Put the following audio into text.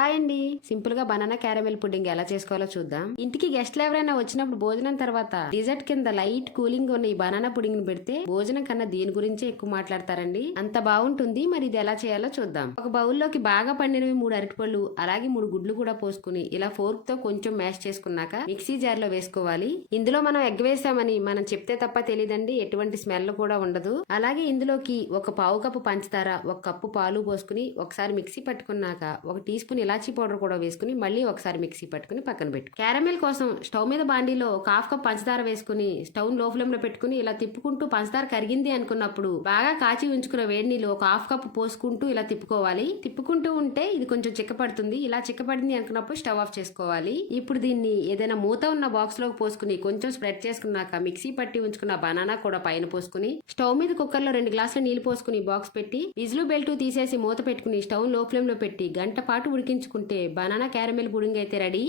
Hi అండి. Simple గా banana caramel pudding ఎలా చేసుకోవాలో చూద్దాం. ఇంటికి గెస్ట్లు ఎవరైనా వచ్చినప్పుడు భోజనం తర్వాత డిజర్ట్ కింద లైట్ కూలింగ్ ఉన్న ఈ బనానా పుడింగ్ ని పెడితే భోజనం కన్నా దీని గురించే ఎక్కువ మాట్లాడతారండి. అంత బాగుంటుంది. మరి ఇది ఎలా చేయాలో చూద్దాం. ఒక బౌల్లోకి బాగా పండినవి 3 అరటిపళ్ళు, అలాగే 3 గుడ్లు కూడా పోసుకుని ఇలా ఫోర్క్ తో కొంచెం మ్యాష్ చేసుకున్నాక మిక్సీ జార్ లో వేసుకోవాలి. ఇందులో మనం ఎగ్ వేసామని మనం చెప్తే తప్ప తెలియదండి. ఎటువంటి స్మెల్ కూడా ఉండదు. అలాగే ఇందులోకి ఒక పావు కప్పు పంచదార, 1 కప్పు పాలు పోసుకుని ఒకసారి మిక్సీ పట్టుకున్నాక 1 టీ స్పూన్ ఇలాచీ పౌడర్ కూడా వేసుకుని మళ్ళీ ఒకసారి మిక్సీ పట్టుకుని పక్కన పెట్టు. క్యారమెల్ కోసం స్టవ్ మీద బాండీలో 1/2 కప్ పంచదార వేసుకుని స్టవ్ లో ఫ్లేమ్ లో పెట్టుకుని ఇలా తిప్పుకుంటూ పంచదార కరిగింది అనుకున్నప్పుడు బాగా కాచి ఉంచుకున్న వేడి నీళ్ళు 1/2 కప్ పోసుకుంటూ ఇలా తిప్పుకోవాలి. తిప్పుకుంటూ ఉంటే ఇది కొంచెం చిక్కపడుతుంది. ఇలా చిక్కపడింది అనుకున్నప్పుడు స్టవ్ ఆఫ్ చేసుకోవాలి. ఇప్పుడు దీన్ని ఏదైనా మూత ఉన్న బాక్స్ లోకి పోసుకుని కొంచెం స్ప్రెడ్ చేసుకున్నాక మిక్సీ పట్టి ఉంచుకున్న బనానా కూడా పైన పోసుకుని స్టవ్ మీద కుక్కర్ లో 2 గ్లాసుల నీళ్లు పోసుకుని బాక్స్ పెట్టి విజిల్ బెల్ట్ తీసేసి మూత పెట్టుకుని స్టవ్ లో ఫ్లేమ్ లో పెట్టి గంట పాటు ఉడికించుకుంటే బనానా క్యారమెల్ పుడింగ్ అయితే రెడీ.